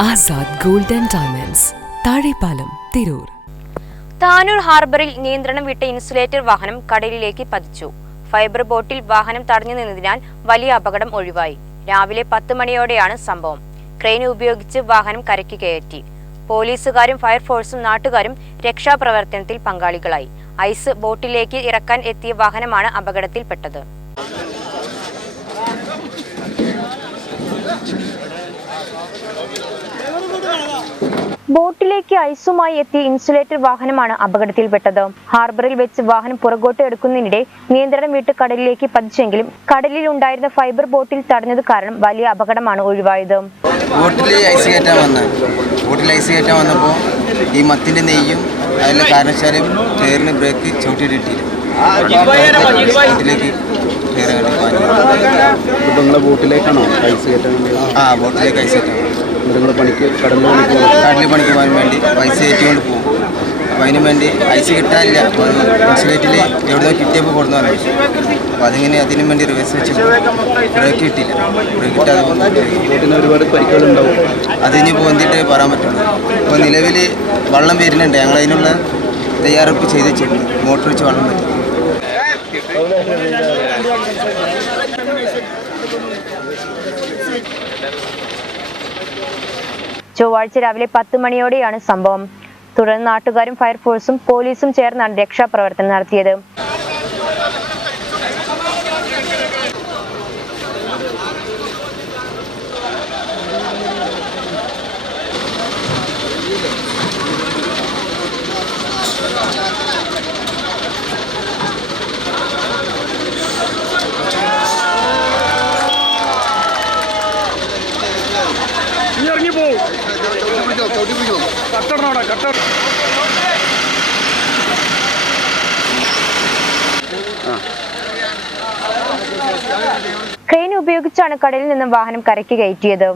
Azad gold and diamonds. Thazhepalam Tirur. Tanur ഹാർബറിൽ നിയന്ത്രണം വിട്ട ഇൻസുലേറ്റർ വാഹനം കടലിലേക്ക് പതിച്ചു. ഫൈബർ ബോട്ടിൽ വാഹനം തടഞ്ഞു നിന്നതിനാൽ വലിയ അപകടം ഒഴിവായി. രാവിലെ പത്ത് മണിയോടെയാണ് സംഭവം. ക്രെയിൻ ഉപയോഗിച്ച് വാഹനം കരയ്ക്ക് കയറ്റി. പോലീസുകാരും ഫയർഫോഴ്സും നാട്ടുകാരും രക്ഷാപ്രവർത്തനത്തിൽ പങ്കാളികളായി. ഐസ് ബോട്ടിലേക്ക് ഇറക്കാൻ എത്തിയ വാഹനമാണ് അപകടത്തിൽപ്പെട്ടത്. ബോട്ടിലേക്ക് ഐസുമായി എത്തിയ ഇൻസുലേറ്റർ വാഹനമാണ് അപകടത്തിൽപ്പെട്ടത്. ഹാർബറിൽ വെച്ച് വാഹനം പുറകോട്ട് എടുക്കുന്നതിനിടെ നിയന്ത്രണം വിട്ട് കടലിലേക്ക് പതിച്ചെങ്കിലും കടലിൽ ഉണ്ടായിരുന്ന ഫൈബർ ബോട്ടിൽ തടഞ്ഞത് കാരണം വലിയ അപകടമാണ് ഒഴിവായത്. ബോട്ടിൽ ഐസ് കയറ്റാൻ വന്ന. ബോട്ടിൽ ഐസ് കയറ്റാൻ വന്നപ്പോൾ ഈ മത്തിന്റെ നെയ്യും അതിലെ കാരണവശാലും ടയറിന് ബ്രേക്ക് ചവിട്ടിയിട്ടില്ല ബോട്ടിലേക്ക് ടയർ കണ്ടി പാഞ്ഞു. ഇപ്പൊ നിങ്ങളെ ബോട്ടിലേക്കാണോ ഐസ് കയറ്റാൻ ആ ബോട്ടിലേക്ക് ഐസ് കയറ്റാൻ നിങ്ങൾ പണിക്ക് കടന്നു പണിക്ക് കടലിൽ പണിക്ക് പോകാൻ വേണ്ടി പൈസ ഏറ്റുകൊണ്ട് പോകും. അപ്പോൾ അതിന് വേണ്ടി ഐസ് കിട്ടാനില്ല. അപ്പോൾ അത് ഇൻസുലേറ്റിൽ എവിടെയോ കിട്ടിയപ്പോൾ കൊടുന്നു പറഞ്ഞു അപ്പോൾ അതിങ്ങനെ അതിനു വേണ്ടി റിവേഴ്സ് വെച്ച് ബ്രേക്ക് കിട്ടിയില്ല. ബ്രേക്ക് കിട്ടാതെ പോകുന്നു ബോട്ടിന് ഒരുപാട് പരിക്കുകളുണ്ടാവും അതിന് പോന്തിട്ട് പറയാൻ പറ്റുള്ളൂ. ഇപ്പോൾ നിലവിൽ വള്ളം വരുന്നുണ്ട്. ഞങ്ങൾ അതിനുള്ള തയ്യാറെടുപ്പ് ചെയ്ത് വെച്ചിട്ടുണ്ട്. മോട്ടർ വെച്ച് വള്ളം വരും. ചൊവ്വാഴ്ച രാവിലെ പത്ത് മണിയോടെയാണ് സംഭവം. തുടർന്ന് നാട്ടുകാരും ഫയർഫോഴ്സും പോലീസും ചേർന്നാണ് രക്ഷാപ്രവർത്തനം നടത്തിയത്. ക്രെയിൻ ഉപയോഗിച്ചാണ് കടലിൽ നിന്നും വാഹനം കരയ്ക്ക് കയറ്റിയത്.